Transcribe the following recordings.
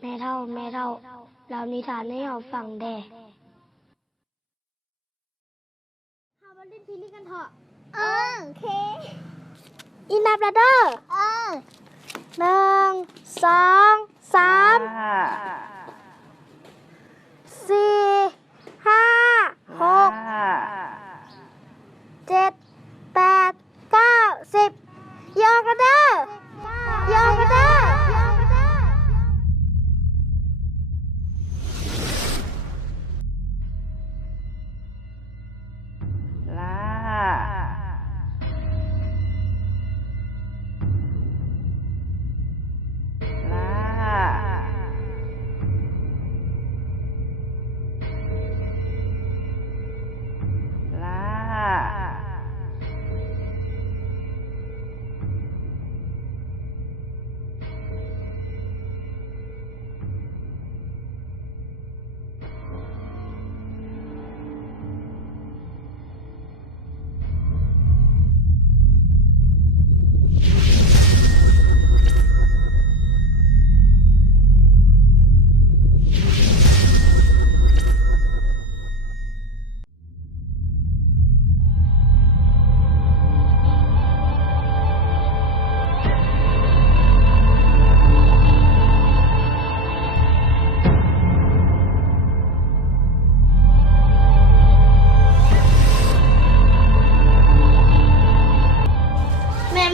แม่เท่าเรานิทานให้เราฟังแด่เฮามาเล่นพีนี่กันเถอะโอเคอีนับแล้วเด้อ1 2 3 4 5 6 7 8 9 10ยอกันเด้อยอกันเด้อ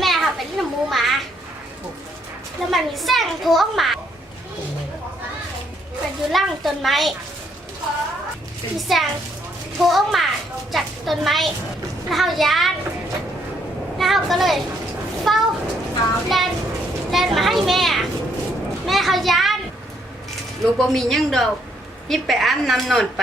แม่ค่ะเป็นหมูหมาแล้วมันมีแสงโผล่ออกมาเป็นอยู่ล่างต้นไม้มีแสงโผล่ออกมาจากต้นไม้แล้วเขายานแล้วเขาก็เลยเฝ้าแลนมาให้แม่เขายาน ลูกบ่มีหยังดอกยิบไปอาบน้ำนอนไป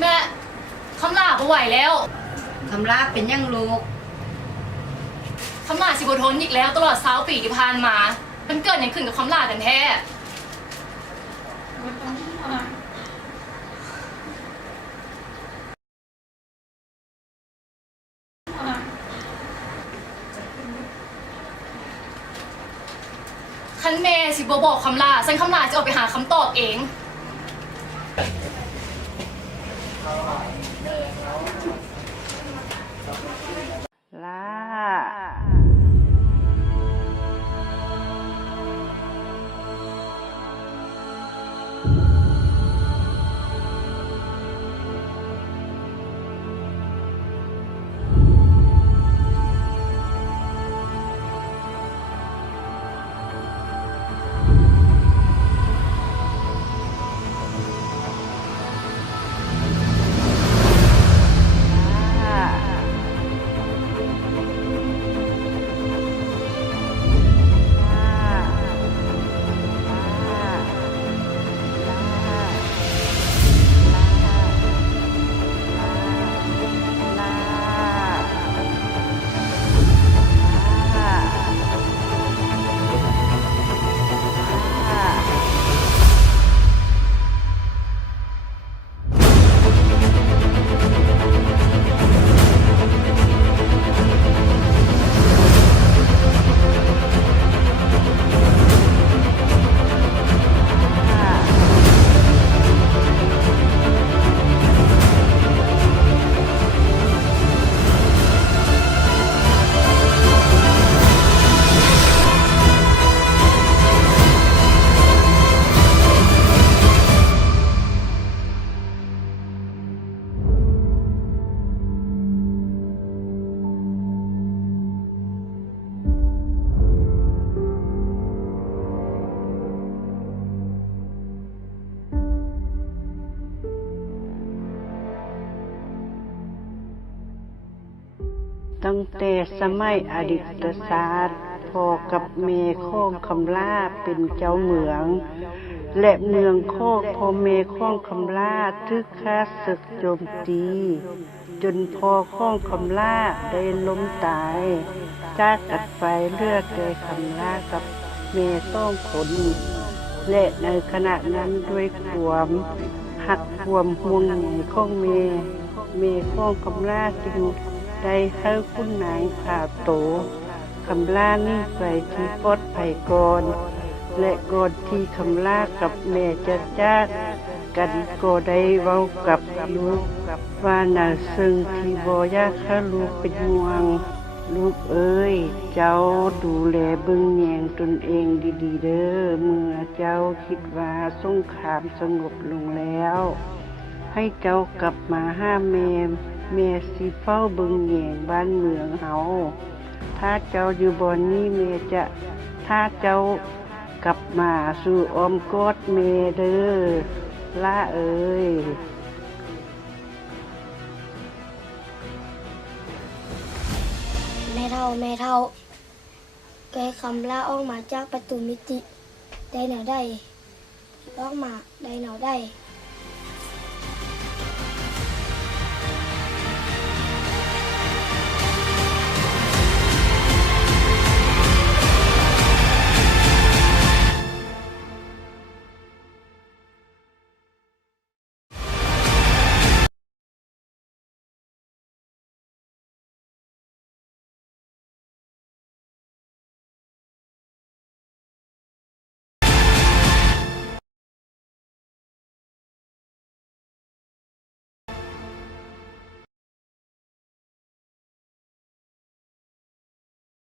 แม่คำลาบ่ไหวแล้ว คำลาเป็นหยังลูก คำลาสิบทนอีกแล้วตลอด20 ปีที่ผ่านมามันเกิดอย่างขึ้นกับคำลากันแท้คันแม่สิบ่บอกคำลาฉันคำลาจะออกไปหาคำตอบเองลา แต่สมัยอดีตศาสตร์พ่อกับแม่ของคำลาเป็นเจ้าเมือง และเมืองโคกพ่อแม่ของคำลาทึกข้าศึกโจมตี จนพ่อของคำลาได้ล้มตายจากกัดไฟเลือดแต่คำลากับแม่ต้องขน และในขณะนั้นด้วยความหักความห่วงใยของแม่ของคำลาจึงได้ให้คุณนางพาโตคำลานี่ไปที่ปลอดภัยก่อน และก่อนที่คำลากับแม่จะจากกันก็ได้เว้ากับลูกว่าน่าซึ่งที่บ่อยากให้ลูกเป็นห่วง ลูกเอ้ยเจ้าดูแลเบิ่งแยงตนเองดีๆเด้อเมื่อเจ้าคิดว่าสงครามสงบลงแล้ว ให้เจ้ากลับมาหาแม่สิเฝ้าเบิ่งแยงบ้านเมืองเฮาถ้าเจ้าอยู่บ่อนนี้แม่จะถ้าเจ้ากลับมาสู่อ้อมกอดแม่เด้อล่าเอ้ย แม่เท่าแกคำลาออกมาจากประตูมิติได้แนวได้ออกมาได้แนวได้